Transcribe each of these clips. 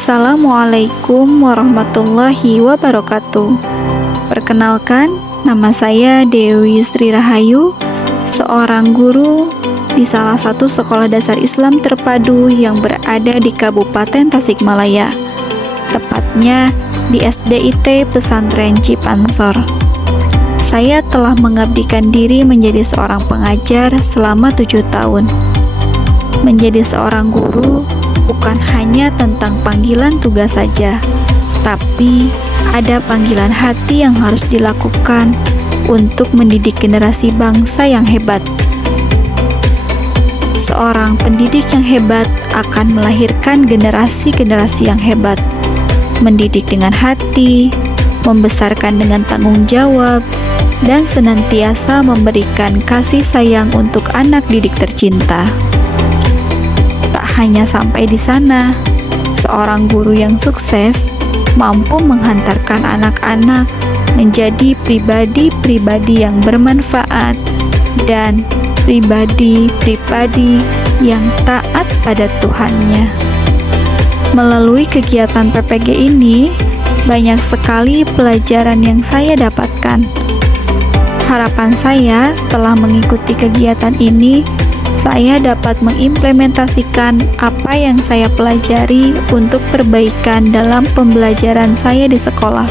Assalamualaikum warahmatullahi wabarakatuh. Perkenalkan, nama saya Dewi Sri Rahayu, seorang guru di salah satu sekolah dasar Islam terpadu yang berada di Kabupaten Tasikmalaya, tepatnya di SDIT Pesantren Cipansor. Saya telah mengabdikan diri menjadi seorang pengajar selama 7 tahun. Menjadi seorang guru bukan hanya tentang panggilan tugas saja, tapi ada panggilan hati yang harus dilakukan untuk mendidik generasi bangsa yang hebat. Seorang pendidik yang hebat akan melahirkan generasi-generasi yang hebat, mendidik dengan hati, membesarkan dengan tanggung jawab, dan senantiasa memberikan kasih sayang untuk anak didik tercinta. Hanya sampai di sana, seorang guru yang sukses mampu menghantarkan anak-anak menjadi pribadi-pribadi yang bermanfaat dan pribadi-pribadi yang taat pada Tuhannya. Melalui kegiatan PPG ini, banyak sekali pelajaran yang saya dapatkan. Harapan saya setelah mengikuti kegiatan ini, saya dapat mengimplementasikan apa yang saya pelajari untuk perbaikan dalam pembelajaran saya di sekolah.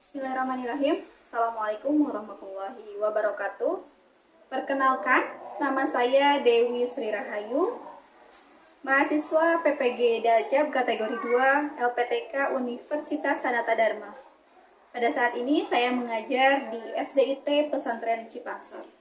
Bismillahirrahmanirrahim. Assalamualaikum warahmatullahi wabarakatuh. Perkenalkan, nama saya Dewi Sri Rahayu, mahasiswa PPG Daljab kategori 2 LPTK Universitas Sanata Dharma. Pada saat ini saya mengajar di SDIT Pesantren Cipansor.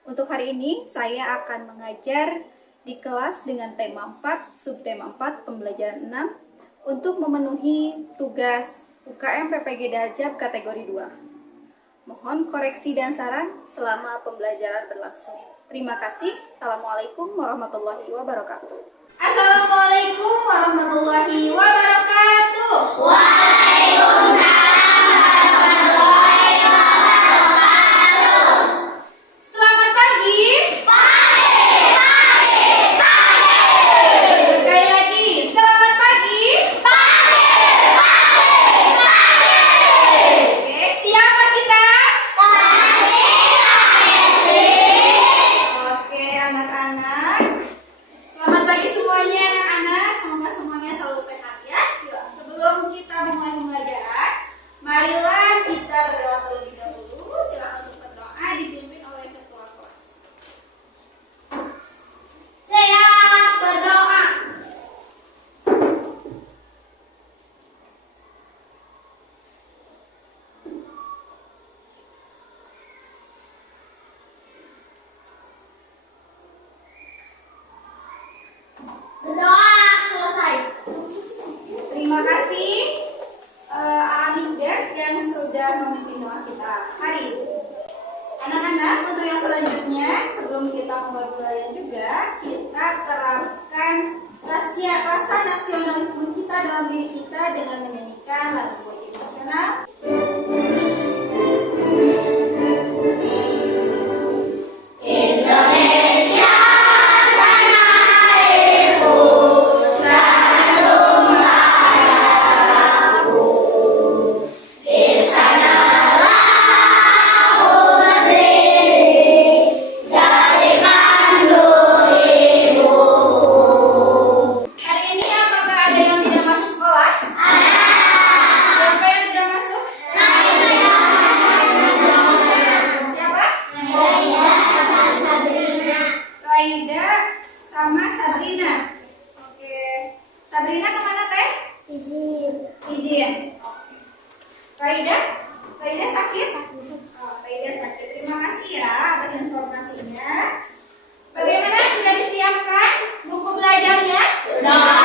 Untuk hari ini, saya akan mengajar di kelas dengan tema 4, subtema 4, pembelajaran 6, untuk memenuhi tugas UKM PPG Daljab kategori 2. Mohon koreksi dan saran selama pembelajaran berlangsung. Terima kasih. Assalamualaikum warahmatullahi wabarakatuh. Assalamualaikum warahmatullahi wabarakatuh. Waalaikumsalam. Marilah kita berdoa terlebih dahulu. Silakan untuk berdoa dipimpin oleh ketua kelas. Saya berdoa. Berdoa selesai. Terima kasih Aminda yang sudah memimpin doa kita hari ini. Anak-anak, untuk yang selanjutnya, sebelum kita memulai belajar juga, kita terapkan rasa nasionalisme kita dalam diri kita dengan menyanyikan lagu wajib nasional. Raida sakit? Oh, Raida sakit. Terima kasih ya atas informasinya. Bagaimana, sudah disiapkan buku belajarnya? Sudah.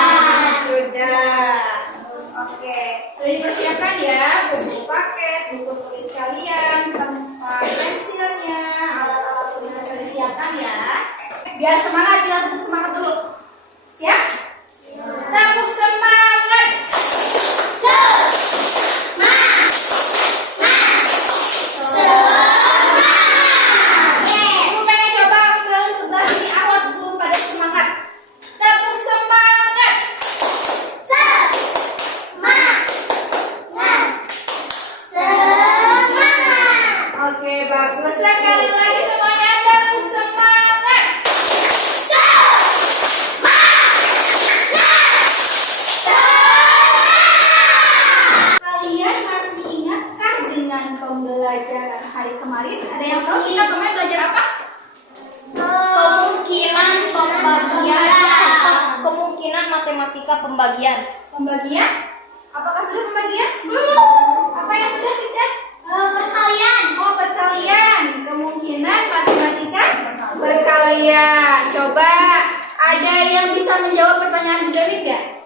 Oke. Sudah dipersiapkan ya buku paket, buku tulis kalian, tempat pensilnya, alat-alat tulisan sudah disiapkan ya. Biar semangat, kita tepuk semangat dulu. Siap? Tepuk semangat. Pengen coba ke sebelah sini, awat belum pada semangat. Tepuk semangat. matematika pembagian. Pembagian? Apakah sudah pembagian? Apa yang sudah kita? Perkalian. Oh, perkalian. Kemungkinan matematika perkalian. Coba ada yang bisa menjawab pertanyaan Bu Dewi nggak?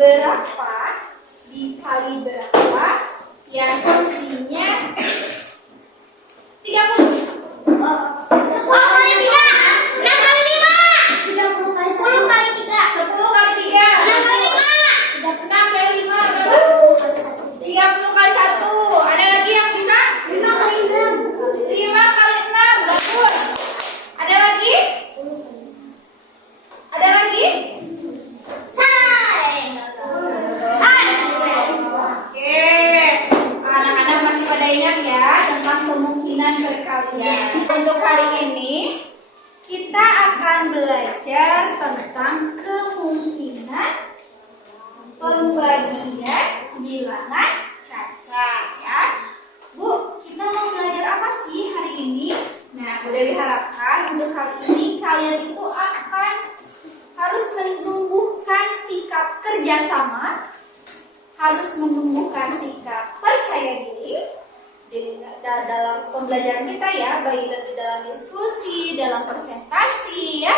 Berapa dikali berapa yang isinya 30? 10 kali 3. 6 kali 5. 30 kali 10 kali 3. 10 kali 3. 6 kali 6 kali 5 berapa? 30 kali 1. Ada lagi yang bisa? 5 kali 6. 5 kali 6. Bagus. Ada lagi? Ada lagi? Oke. Anak-anak masih pada ingat ya tentang kemungkinan perkalian. Untuk hari ini kita akan belajar tentang kemungkinan pembagian bilangan cacat ya. Bu, kita mau belajar apa sih hari ini? Nah, Bu Dewi harapkan untuk hari ini kalian itu akan harus menumbuhkan sikap kerjasama, harus menumbuhkan sikap percaya diri dalam pembelajaran kita ya, baik itu dalam diskusi, dalam presentasi ya,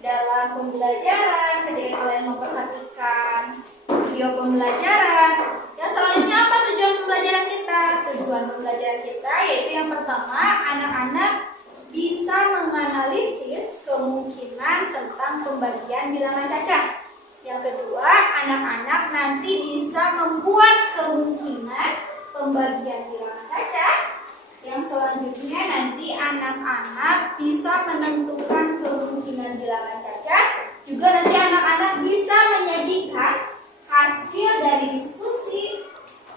dalam pembelajaran, ketika kalian memperhatikan video pembelajaran. Ya, selanjutnya apa tujuan pembelajaran kita? Tujuan pembelajaran kita yaitu yang pertama, anak-anak bisa menganalisis kemungkinan tentang pembagian bilangan cacat. Yang kedua, anak-anak nanti bisa membuat kemungkinan pembagian bilangan cacat. Yang selanjutnya nanti anak-anak bisa menentukan kemungkinan bilangan cacat. Juga nanti anak-anak bisa menyajikan hasil dari diskusi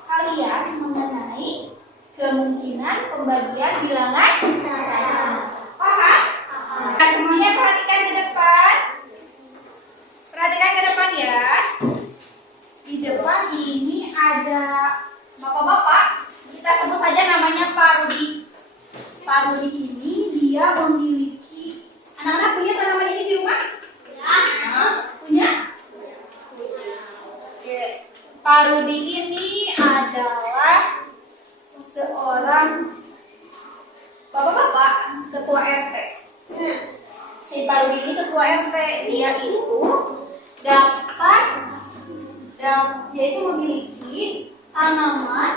kalian mengenai kemungkinan pembagian bilangan cacat. Paham? Nah, semuanya perhatikan ke depan. Perhatikan ke depan ya. Di depan ini ada bapak-bapak. Kita sebut saja namanya Pak Rudi. Pak Rudi ini dia memiliki, anak-anak punya tanaman ini di rumah? Punya? Pak Rudi ini adalah seorang bapak-bapak ketua RT. Si Pak Rudi ini ketua RT. Dia itu memiliki tanaman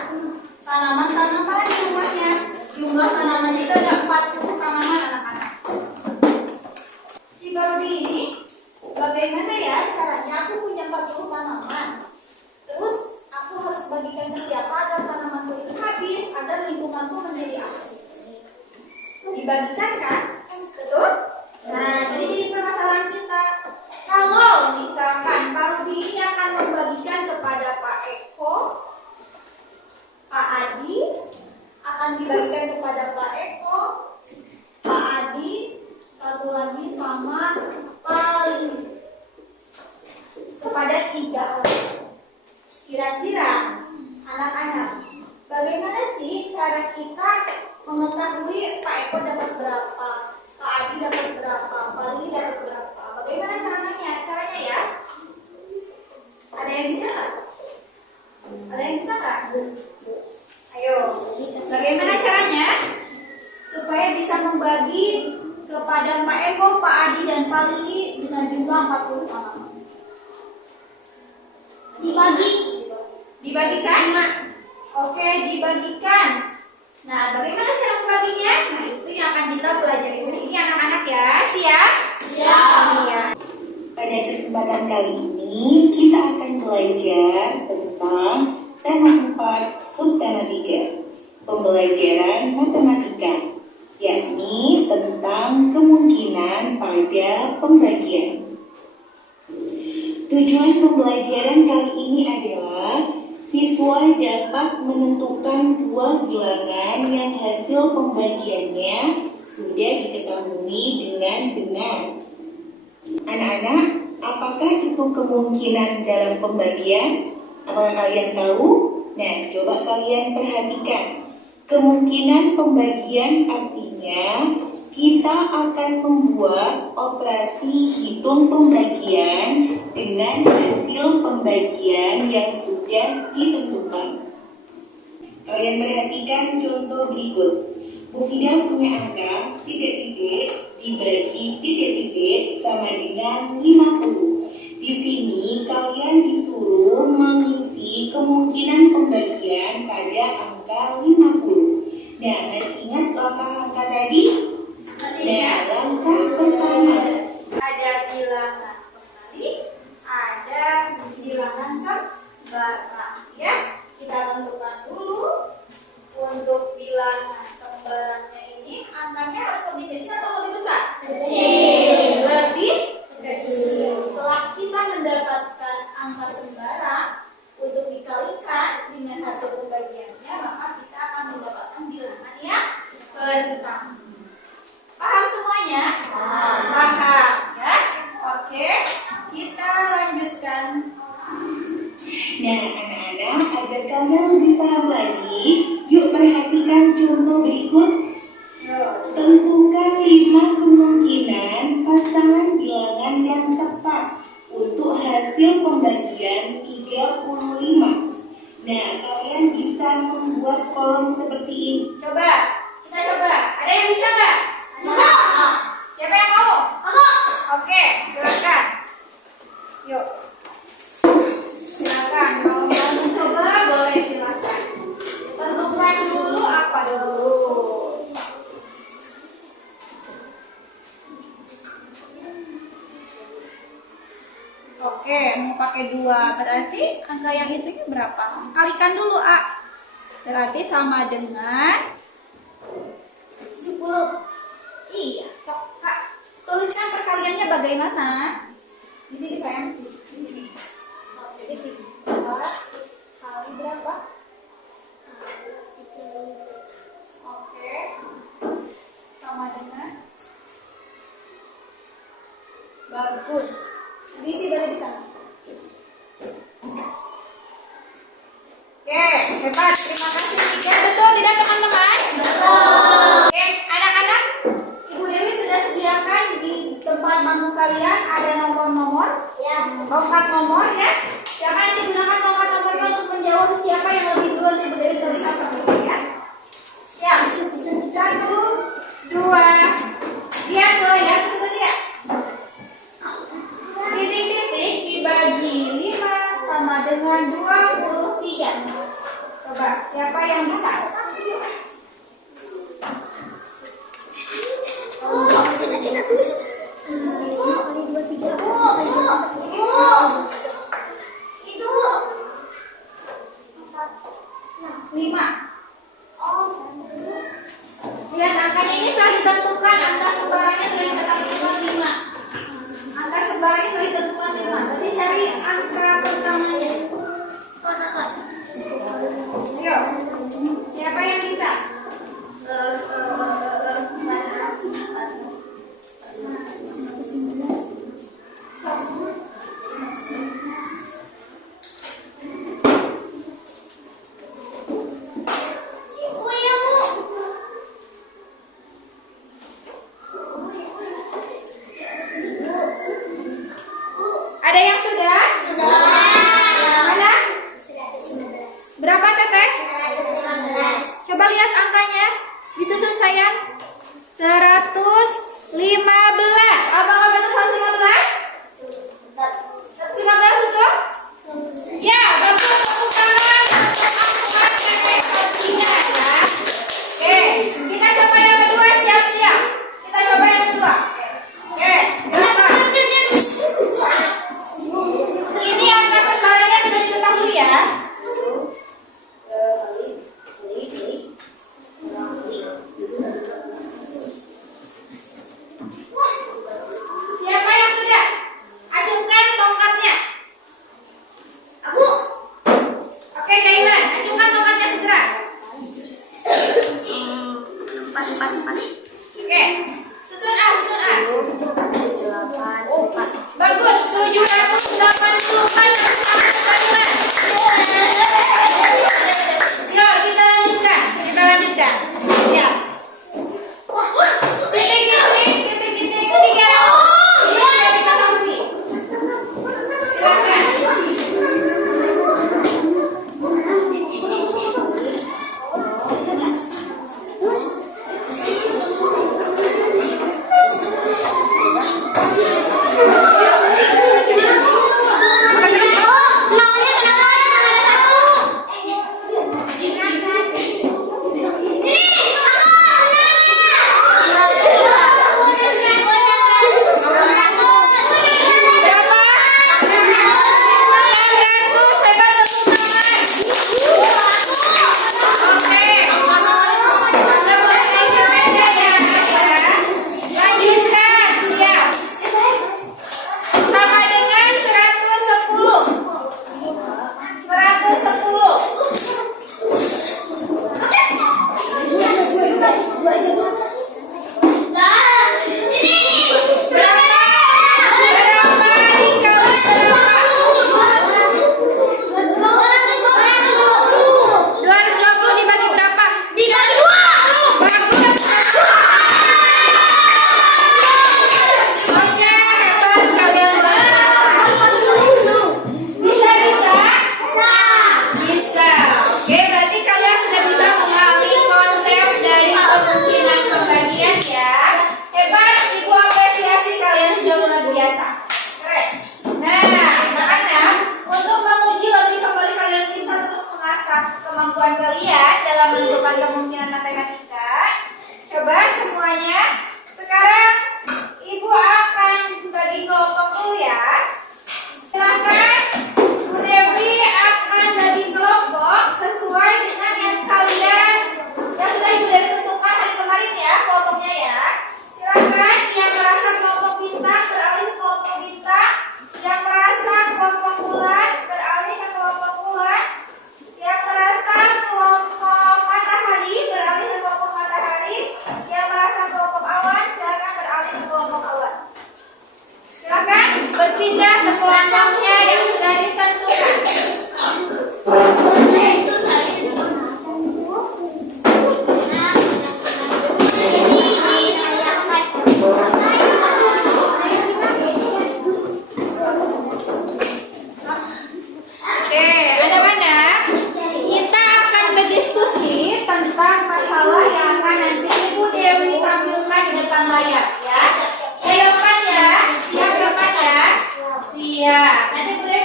di rumahnya. Jumlah tanamannya itu ada 40 tanaman anak-anak. Si Pak Rudi ini, bagaimana ya caranya aku punya 40 tanaman? Terus aku harus bagikan ke siapa agar tanamanku ini habis, agar lingkunganku menjadi asri? Dibagikan kan? Betul? Nah, jadi permasalahan kita. Kalau misalkan Pak Rudi ini akan membagikan kepada Pak Eko, Pak Adi, akan dibagikan kepada Pak Eko, Pak Adi, satu lagi sama Pak Lili. Kepada 3 orang. Kira-kira anak-anak, bagaimana sih cara kita mengetahui Pak Eko dapat berapa, Pak Adi dapat berapa, Pak Lili dapat berapa? Bagaimana caranya? Caranya ya? Ada yang bisa nggak? Ada yang bisa nggak? Ayo, bagaimana caranya supaya bisa membagi kepada Pak Eko, Pak Adi, dan Pak Lili dengan jumlah 40 tanaman? Dibagikan? Oke, dibagikan. Nah, bagaimana cara membaginya? Nah, itu yang akan kita pelajari hari ini anak-anak ya. Siap? Siap. Pada kesempatan kali ini kita akan belajar tentang tema 4 subtema 3, pembelajaran matematika, yakni tentang kemungkinan pada pembagian. Tujuan pembelajaran kali ini adalah siswa dapat menentukan 2 bilangan yang hasil pembagiannya sudah diketahui dengan benar. Anak-anak, apakah itu kemungkinan dalam pembagian? Apakah kalian tahu? Nah, coba kalian perhatikan. Kemungkinan pembagian artinya kita akan membuat operasi hitung pembagian dengan hasil pembagian yang sudah ditentukan. Kalian perhatikan contoh berikut. Mufidah punya angka titik-titik dibagi titik-titik sama dengan 50. Di sini kalian disuruh mengisi kemungkinan pembagian pada angka 50. Nah, masih ingat langkah-langkah tadi? Nah, langkah pertama. Ada bilangan penggaris, ada bilangan sembarang. Ya, kita tentukan dulu untuk bilangan sembarangnya ini angkanya harus lebih kecil atau lebih besar? Kecil. Lebih kecil. Setelah kita mendapatkan angka sembarang untuk dikalikan dengan hasil pembagiannya, maka kita akan mendapatkan bilangan yang pertama. Paham semuanya? Paham ya? Oke, kita lanjutkan. Nah, anak-anak, agar kalian lebih paham lagi, yuk perhatikan contoh berikut. Tentukan 5 kemungkinan pasangan bilangan yang tepat untuk hasil pembagian 35. Nah, kalian bisa membuat kolom seperti ini. Coba, kita coba. Ada yang bisa nggak? Bisa. Siapa yang mau? Oke, silakan. Yuk. Silakan. Kalau mau mencoba boleh silakan. Tentukan dulu apa dulu. Oke, mau pakai 2. Berarti angka yang itu berapa? Kalikan dulu, A. Berarti sama dengan 10. Iya, cok, Kak. Tuliskan perkaliannya bagaimana? Di sini sayang. Jadi 3 kali berapa? Oke. Sama dengan bagus. Diisi boleh di sana. Oke, hebat. Terima kasih. Ya, betul tidak teman-teman? Betul. Oke, anak-anak, Ibu Dewi sudah sediakan di tempat bangku kalian ada nomor-nomor. Ya. 4 nomor ya. Siapa nanti gunakan tongkat nomornya untuk menjawab siapa yang lebih duluan Ibu Dewi berikan sampai ini ya. Ya, 1, 2. Lihat loh ya, seperti ya. Titik-titik dibagi 5 sama dengan 23. Coba, siapa yang bisa? Lima. Lihat angkanya ini telah ditentukan, angka sembarangnya sudah ditentukan 5. Angka sembarangnya sudah ditentukan 5. Berarti cari angka pertamanya. Ayo, siapa yang bisa? Ada yang sudah? Sudah. Mana? Berapa Teteh? Coba lihat angkanya. Disusun sayang. 115. Abang-abang itu 115? 115 itu? Ya, bagus. Tepuk tangan. Aku Teteh Fatina ya. Oke, kita coba yang kedua. Siap-siap. Kita coba yang kedua. Oke, silakan. Ini angka sembarangnya sudah diketahui ya. Siapa yang sudah? Acungkan tongkatnya. Aku. Oke, Kailan, acungkan tongkatnya segera. Oke, susun A, susun A. Bagus, 784. Yuk, kita lanjutkan. Siap. Titik-titik ketiga. Ini sudah diketahui.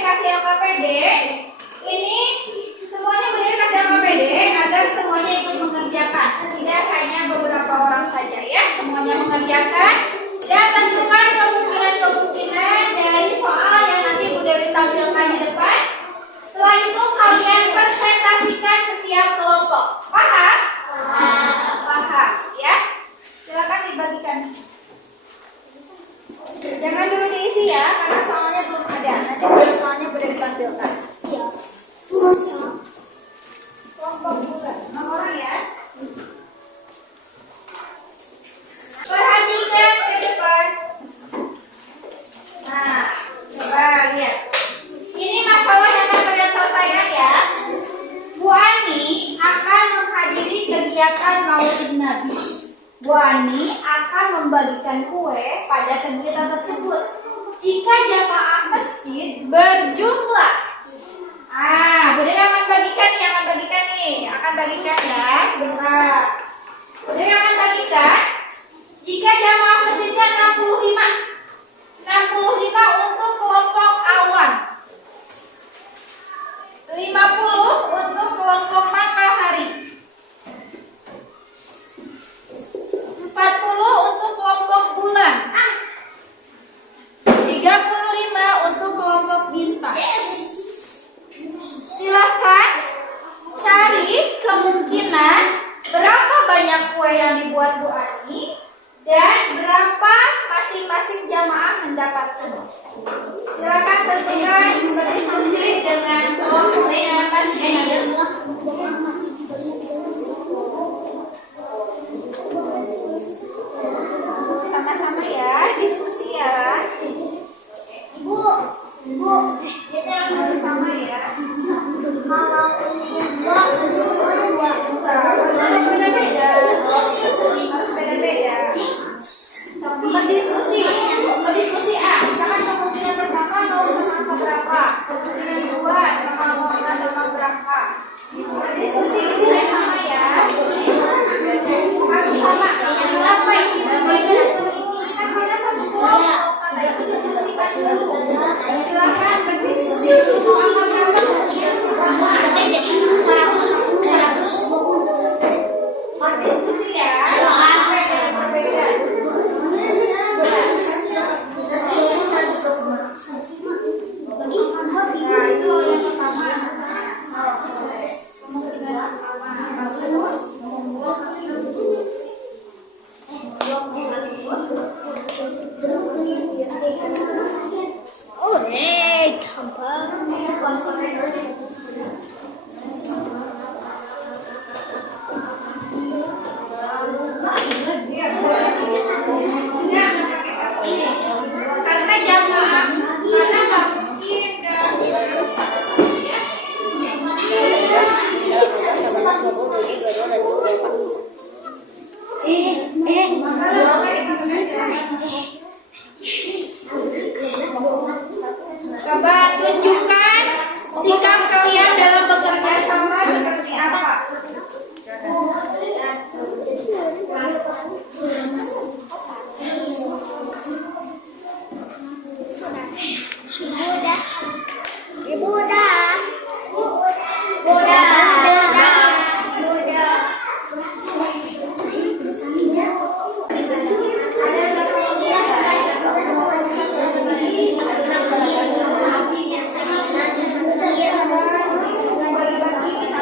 kasih LKPD. Ini semuanya Bunda Dewi kasih LKPD agar semuanya ikut mengerjakan. Tidak hanya beberapa orang saja ya, semuanya mengerjakan. Dan tentukan kemungkinan-kemungkinan dari soal yang nanti Bu Dewi tampilkan di depan. Setelah itu kalian presentasikan setiap kelompok. Paham? Paham ya. Silakan dibagikan. Jangan dulu diisi ya, karena soalnya belum ada. Nanti kalau soalnya boleh ditampilkan. Iya. Kelompok juga, 6 orang ya. Perhatikan ke depan. Nah, coba lihat. Ini masalah yang akan kalian selesaikan ya. Bu Ani akan menghadiri kegiatan Maulid Nabi. Bu Ani akan membagikan kue pada kegiatan tersebut. Jika jamaah masjid berjumlah, Bu Dewi akan bagikan nih, akan bagikan ya, sebentar. Bu Dewi akan bagikan. Jika jamaah masjidnya 65 untuk kelompok awam, 50 untuk kelompok matahari, 40 untuk kelompok bulan, 35 untuk kelompok bintang. Silahkan cari kemungkinan berapa banyak kue yang dibuat Bu Ani dan berapa masing-masing jamaah mendapatkan. Silakan tentukan berdiskusi dengan kelompoknya masing-masing. Sama-sama ya, diskusi ya. Ibu, kita Harus sama ya. kalau ini dua, itu semuanya dua. Harus beda-beda. Harus beda-beda. Berdiskusi A. Misalkan kemungkinan pertama mau sama angka berapa? Kemungkinan dua sama angka sama berapa? Berdiskusi di sini sama ya. Harus sama. Berapa ini berbeda? Kan beda satu kelompok. Kata itu diskusikan dulu. Silakan berdiskusi. Angka berapa? Berdiskusi ya. Berbeda. Nah, itu yang pertama. Kemungkinan pertama bagus. Karena jamaah, karena nggak mungkin coba tunjukkan sikap kalian dalam bekerja sama seperti apa. Udah. Ibu udah. Udah. Bagi-bagi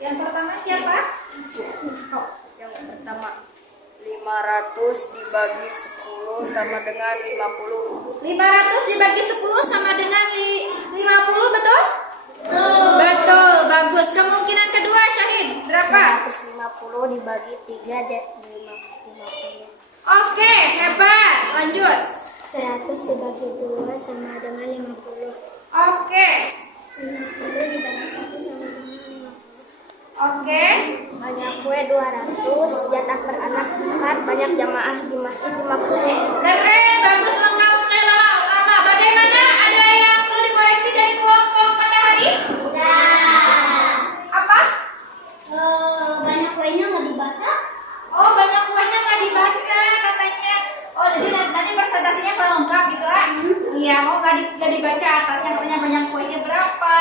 Yang pertama siapa? Oh, yang pertama 500 dibagi 10 sama dengan 50. 500 dibagi 10 sama dengan 50, betul? Betul, bagus. Kemungkinan kedua, Syahid, berapa? 150 dibagi 3 jadi 50. Oke, hebat. Lanjut. 100 dibagi 2 sama dengan 50. Oke. 50 dibagi 1 sama dengan 50. Oke. Banyak kue 200, jatah per anak 4, banyak jamaah di masjid 50. Keren, bagus, lengkap sekali Lama. Bagaimana? Ada yang perlu dikoreksi dari kelompok matahari? Apa? Banyak kuenya nggak dibaca? Oh, banyak kuenya nggak dibaca katanya. Oh, jadi nanti presentasinya kurang lengkap gitu ah? Iya, mau nggak dibaca atasnya katanya banyak kuenya berapa?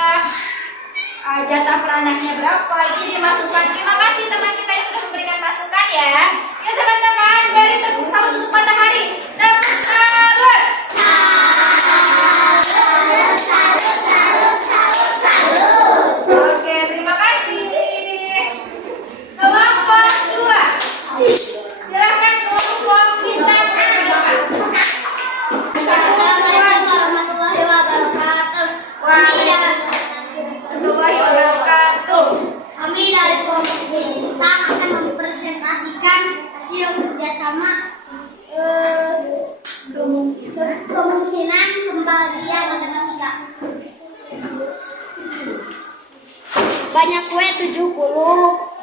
Jatah per anaknya berapa? Ini dimasukkan. Terima kasih teman kita yang sudah memberikan masukan ya. Yuk teman-teman, beri tepuk salut untuk matahari. Tepuk salut. Oke, terima kasih. Kelompok 2. Silakan kelompok bintang berdoa. Assalamualaikum warahmatullahi wabarakatuh. Warahmatullahi wabarakatuh. Kami dari kelompok bintang akan mempresentasikan hasil kerjasama kemungkinan pembagian matematika. Banyak kue 70,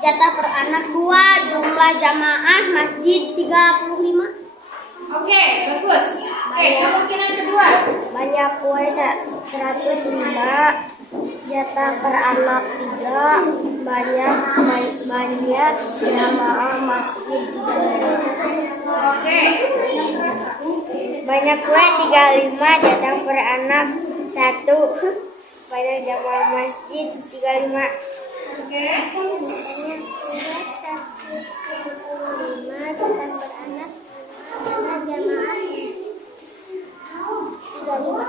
jatah per anak 2, jumlah jamaah masjid 35. Oke, bagus. Oke, kemungkinan kedua. Banyak kue 105, jatah per anak 3, banyak jamaah masjid 35. Oke. Banyak kue 35, jatah per anak 1, banyak jamaah masjid 35. Oke. Banyak kue 135, jatah per anak, banyak jamaah 35.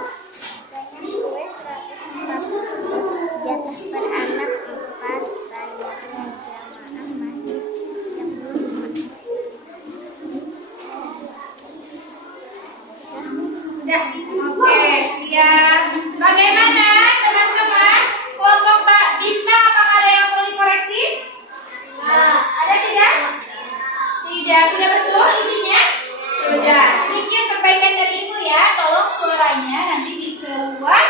Banyak kue 140, jatah per anak 4, banyak jamaah masjid 35. Udah. Oke, siap. Bagaimana teman-teman? Kelompok bintang apakah ada yang perlu dikoreksi? Ada tidak? Tidak. Sudah betul isinya? Sudah. Sedikit perbaikan dari Ibu ya. Tolong suaranya nanti dikeluar.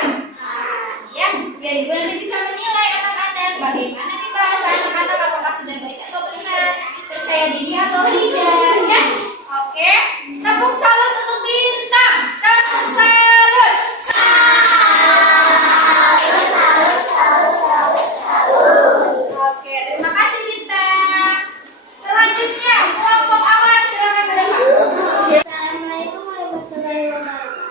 Ya, biar Ibu nanti bisa menilai anak-anak bagaimana nih bahasa anak-anak, apakah sudah baik atau benar, percaya diri atau tidak, ya? Oke. Tepuk salut untuk bintang. Tepuk salut. Oke, terima kasih bintang. Selanjutnya kelompok awal, silakan ke depan. Assalamualaikum warahmatullahi wabarakatuh.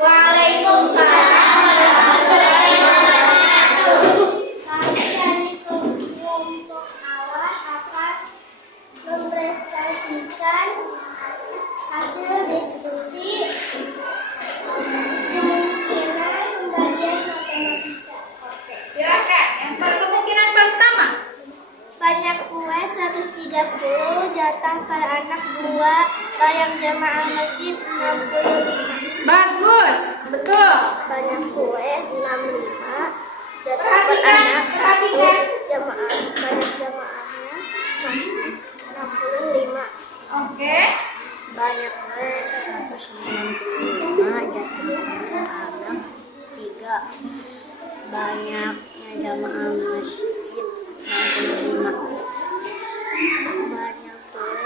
Waalaikumsalam warahmatullahi wabarakatuh. Kami dari kelompok awal akan mempresentasikan hasil diskusi kemungkinan pembagian matematika. Silakan. Yang kemungkinan pertama. Banyak kue 130, jatah per anak 2, bayang jamaah masjid 65. Bagus, betul. Banyak kue 65, jatah per anak 1, jamaah banyak jamaahnya masjid 65. Oke. Banyak kue 195, jatah per anak 3, banyaknya jamaah masjid 65. Banyak kue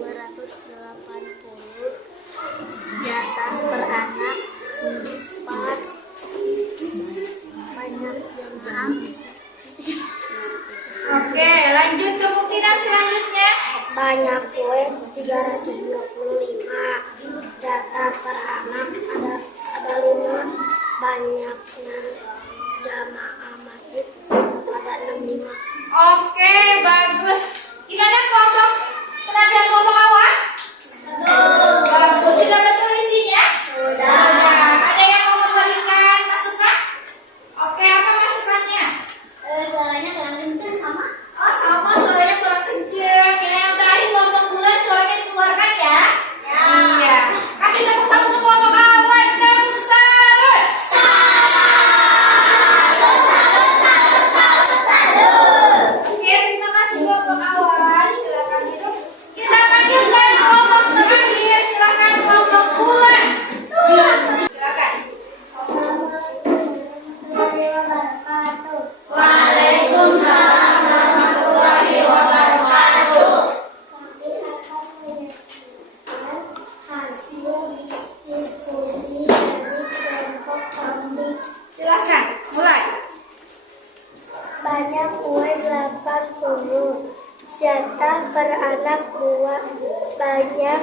280, jatah per anak 4, banyak jamaah. Oke, lanjut kemungkinan selanjutnya. Banyak kue 325, jatah per anak ada 5, banyaknya jamaah masjid ada 65. Oke, bagus. Gimana kelompok penampilan kelompok awal? Bagus. Sudah betul isinya? Sudah. Ada yang mau memberikan masukan? Oke, apa masukannya? Suaranya kue 80. Jatah per anak 2. Banyak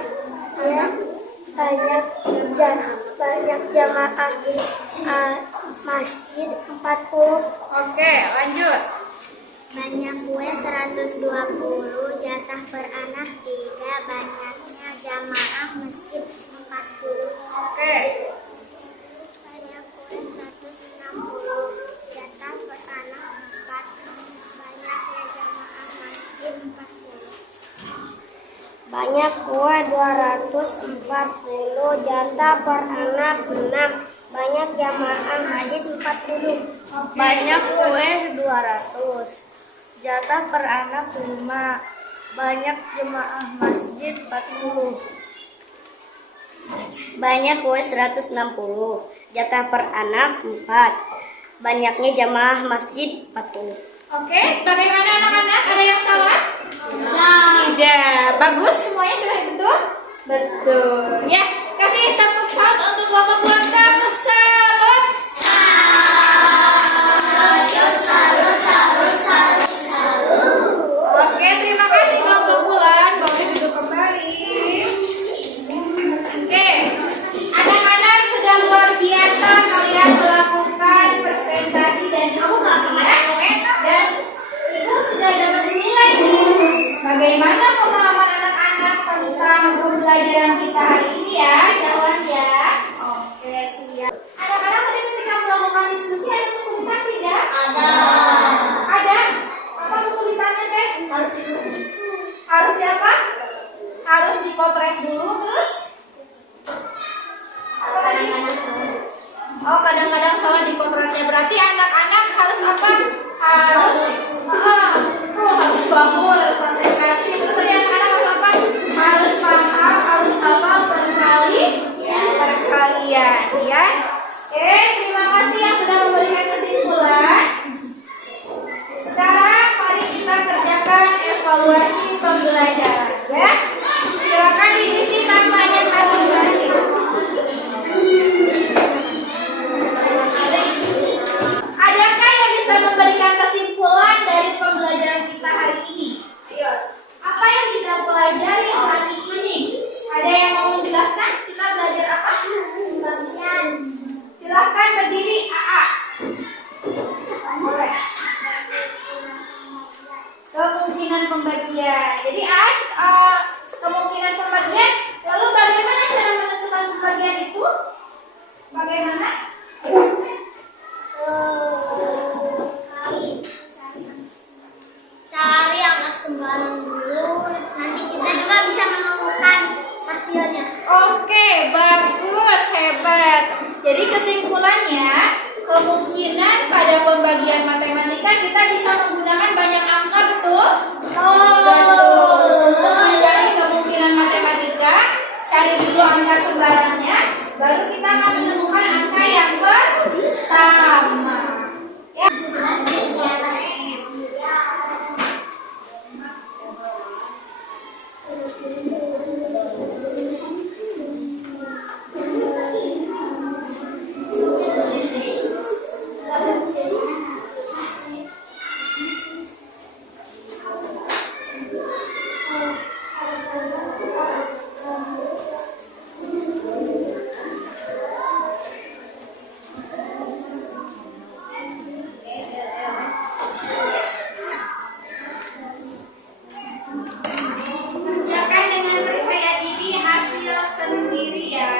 jamaah masjid 40. Oke, lanjut. Banyak kue 120. Jatah per anak 3. Banyaknya jamaah masjid 40. Oke. Banyak kue 160. Jatah per anak 4. Banyaknya jamaah masjid 40. Banyak kue 240. Jatah per anak 6. Banyak jamaah masjid 40. Banyak Kue 200. Jatah per anak 5. Banyak jemaah masjid 40. Banyak kue 160. Jatah per anak 4. Banyaknya jamaah masjid 40. Oke, bagaimana anak-anak? Ada yang salah? Tidak. Bagus, semuanya sudah betul? Betul. Ya, kasih tepuk tangan untuk kelompok keluarga. Salut. Oke, terima kasih kelompok bulan. Boleh duduk kembali. Oke, anak-anak sudah luar biasa kalian melakukan presentasi dan diskusi ya. Dan ibu sudah dapat menilai nih bagaimana pemahaman anak-anak tentang pembelajaran kita hari ini ya, kawan ya. Oke, siap. Anak-anak tadi ketika melakukan diskusi ada kesulitan tidak? Ada. Apa kesulitannya teh? Harus siapa? Harus dikotret dulu terus. Apa lagi? Oh, kadang-kadang salah dikotretnya. Berarti anak-anak harus apa? Harus harus bangun, harus konsentrasi. Terus tadi anak-anak harus apa? Harus paham, harus hafal perkalian ya. Oke, terima kasih yang sudah memberikan kesimpulan. Sekarang mari kita kerjakan evaluasi pembelajaran ya. Silakan diisi namanya masing-masing. Adakah yang bisa memberikan kesimpulan dari pembelajaran kita hari ini? Ayo, apa yang kita pelajari hari ini? Ada yang mau menjelaskan? Kita belajar apa? Pembagian. Silakan berdiri, AA. Boleh. Kemungkinan pembagian. Jadi kemungkinan pembagian. Lalu bagaimana cara menentukan pembagian itu? Bagaimana? Cari angka sembarang dulu. Nanti kita juga bisa menemukan hasilnya. Oke, bagus, hebat. Jadi kesimpulannya, kemungkinan pada pembagian matematika kita bisa menggunakan banyak angka, betul? Betul. Untuk mencari kemungkinan matematika, cari dulu angka sembarangnya, baru kita akan menemukan angka yang pertama. Ya. Kerjakan dengan percaya diri hasil sendiri ya.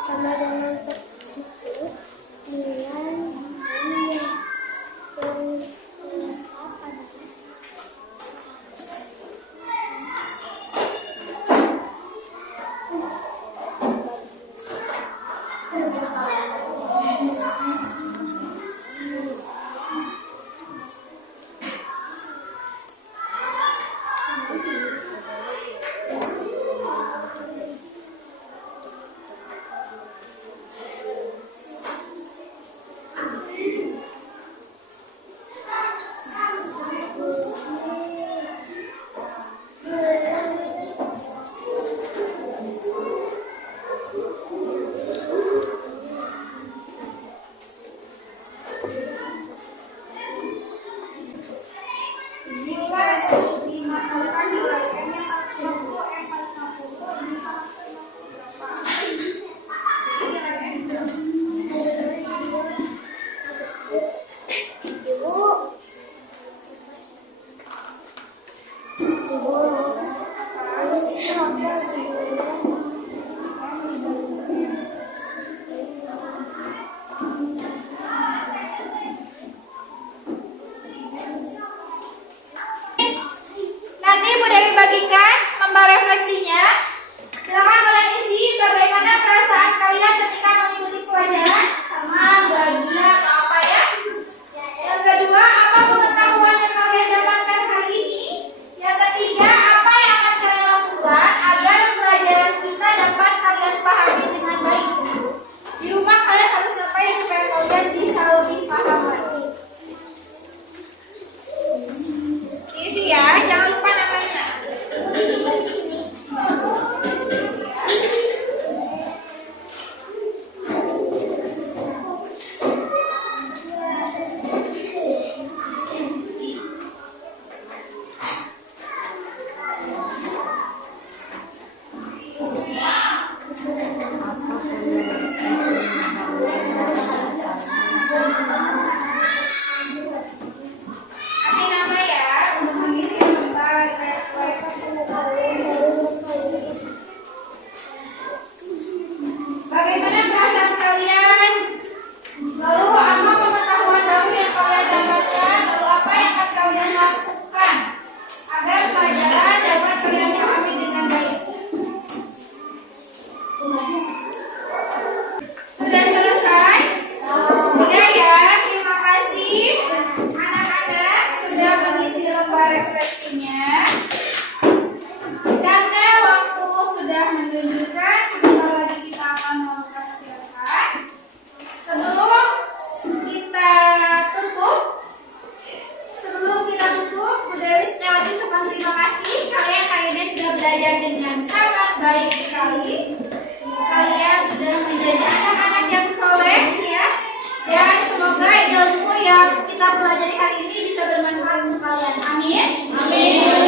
Sama dengan nilai yang belajar dengan sangat baik sekali. Kalian sudah menjadi anak-anak yang soleh ya. Dan semoga ilmu yang kita pelajari hari ini bisa bermanfaat untuk kalian. Amin. Amin.